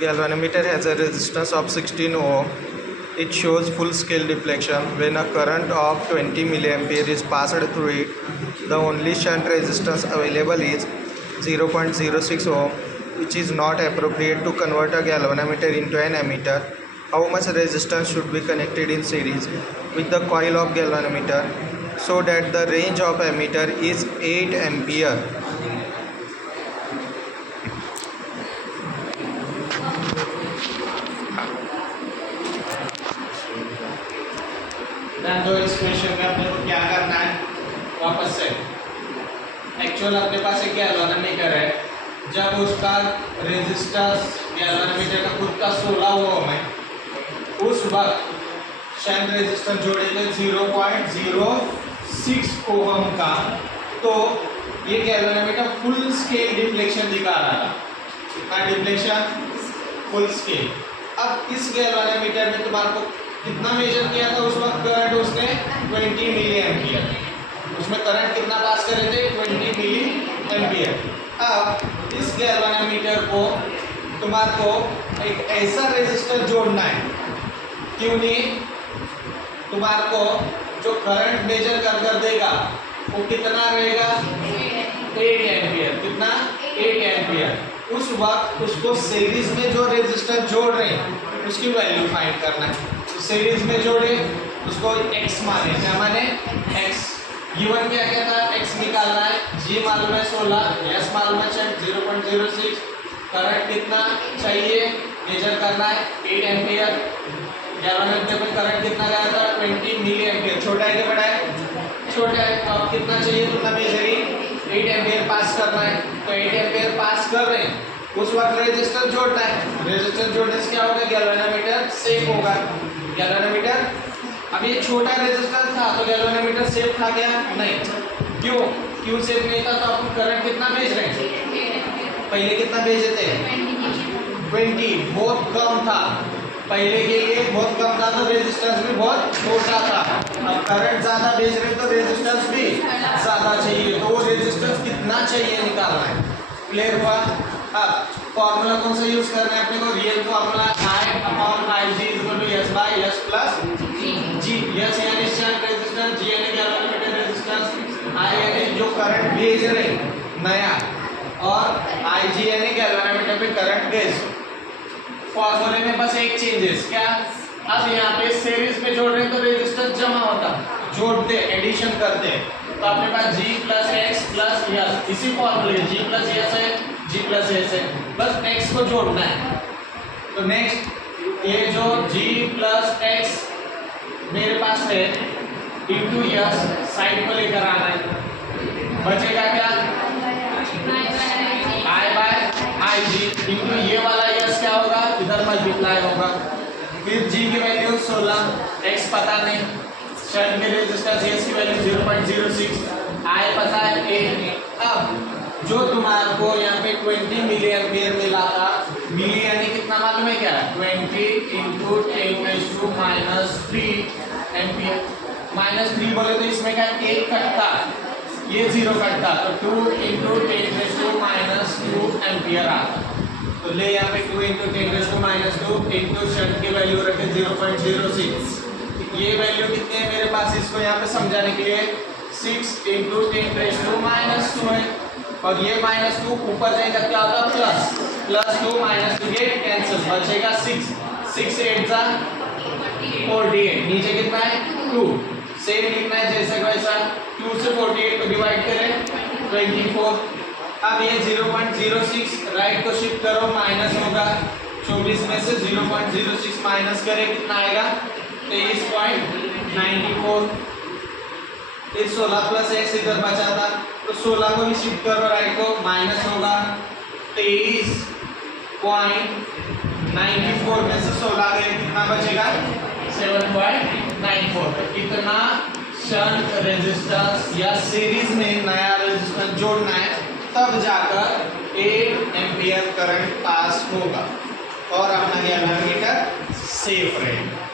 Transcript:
galvanometer has a resistance of 16 ohm. It shows full scale deflection when a current of 20 milliampere is passed through it. The only shunt resistance available is 0.06 ohm, which is not appropriate to convert a galvanometer into an ammeter. How much resistance should be connected in series with the coil of galvanometer so that the range of ammeter is 8 ampere? तो इस question में अपने को क्या करना है, वापस से एक्चुअल अपने पास एक गैल्वेनोमीटर है, जब उसका रेजिस्टेंस गैल्वेनोमीटर का खुद का 16 ओम है, उस वक्त शंट रेजिस्टेंस जोड़े थे 0.06 ओम का, तो ये गैल्वेनोमीटर फुल स्केल डिफ्लेक्शन दिखा रहा था। कितना डिफ्लेक्शन? Full scale. अब इस गैल्वेनोमीटर में तुम्हारे को कितना मेजर किया था उस वक्त करंट उसने 20 मिली एम्पियर, उसमें करंट कितना पास करे थे 20 मिली एम्पियर। अब इस गैल्वेनोमीटर को तुम्हारे को एक ऐसा रेजिस्टर जोड़ना है, क्यों नहीं, तुम्हारे को जो करंट मेजर कर देगा वो कितना रहेगा 8 एम्पियर। कितना? 8 एम्पियर। उस वक्त उसको सीरीज में जो रेजिस्टर जोड़ रहे हैं उसकी वैल्यू फाइंड करना है। तो सीरीज में जोड़े उसको x माने, क्या माने x। गिवन क्या क्या था, x निकालना है, g मालूम है 16, s मालूम है 0.06, करंट कितना चाहिए मेजर करना है 8 एम्पियर। गैल्वेनोमीटर में करंट कितना गया था 20 मिली एम्पियर। छोटा है कि बड़ा है? छोटा है। तो अब कितना चाहिए तुमने मेजरिंग 8 एम्पियर पास करना है, तो 8 एम्पियर पास कर रहे हैं, उस वक्त रेजिस्टर जोड़ना है। रेजिस्टर जोड़ने से क्या होगा, गैल्वेनोमीटर सेफ होगा। गैल्वेनोमीटर, अब ये छोटा रेजिस्टर था तो गैल्वेनोमीटर सेफ था क्या? नहीं। क्यों सेफ नहीं था? तो अपन करंट कितना भेज रहे हैं, पहले कितना भेजे थे 20, बहुत कम था पहले के लिए, बहुत कम था तो रेजिस्टेंस भी बहुत छोटा था। अब करंट ज्यादा भेज रहे तो रेजिस्टेंस भी ज्यादा चाहिए, तो वो रेजिस्टेंस कितना चाहिए निकालना है। क्लियर हुआ? अब फॉर्मूला कौन सा यूज करना है अपने को, real formula I/Ig = S by S plus G। S यानी शंट रेजिस्टेंस, G यानी गैल्वेनोमीटर रेजिस्टेंस, I यानी जो करंट भेज रहे नया, और Ig यानी गैल्वेनोमीटर पे करंट भेज। फॉर्मूले में बस एक चेंजेस, क्या, अब यहाँ पे सीरीज में जोड़ रहे हैं तो रेजिस्टेंस जमा होता, जोड़ते एडिशन करते, तो अपने पास G plus X plus S, इसी फॉर्मूले G प्लस S है, G प्लस S है, बस X को जोड़ना है। तो नेक्स्ट ये जो G प्लस X मेरे पास है इंटू S साइड को लेकर आना है, बचेगा क्या I बाय Ig इंटू ये वाला S क्या होगा, इधर मल्टीप्लाई होगा। फिर G की वैल्यू 16, X पता नहीं, शंट में रेजिस्टेंस S की वैल्यू 0.06, I पता है 8। अब जो तुम्हारे को यहाँ पे 20 मिली एम्पियर मिला था, मिली यानी कितना मालूम है क्या, 20 इंटू 10⁻³ एम्पियर। -3 बोले तो इसमें क्या 1 कटता, ये 0 कटता, तो 2 इंटू 10⁻² एम्पियर आता। तो ले यहाँ पे 2 इंटू 10⁻² इंटू शंट की वैल्यू रखे 0.06। ये वैल्यू कितनी है मेरे पास, इसको यहाँ पे समझाने के लिए 6 इंटू 10⁻² है, और ये -2 ऊपर जाएगा क्या होगा +2 -2 ये कैंसिल, बचेगा 6 8 जा 48, नीचे कितना है 2, सेम लिखना है जैसे वैसा, 2 से 48 को डिवाइड करें 24। अब ये 0.06 राइट को शिफ्ट करो, माइनस होगा 24 में से 0.06 माइनस करें कितना आएगा 23.94। फिर 16 प्लस x इधर बचा था तो 16 को भी शिफ्ट करो राइट को, माइनस होगा 23.94 में से 16 गए, कितना बचेगा 7.94। तो कितना शंट रेजिस्टेंस या सीरीज में नया रेजिस्टेंस जोड़ना है, तब जाकर 8 एम्पियर करंट पास होगा और अपना गैल्वेनोमीटर सेफ रहेगा।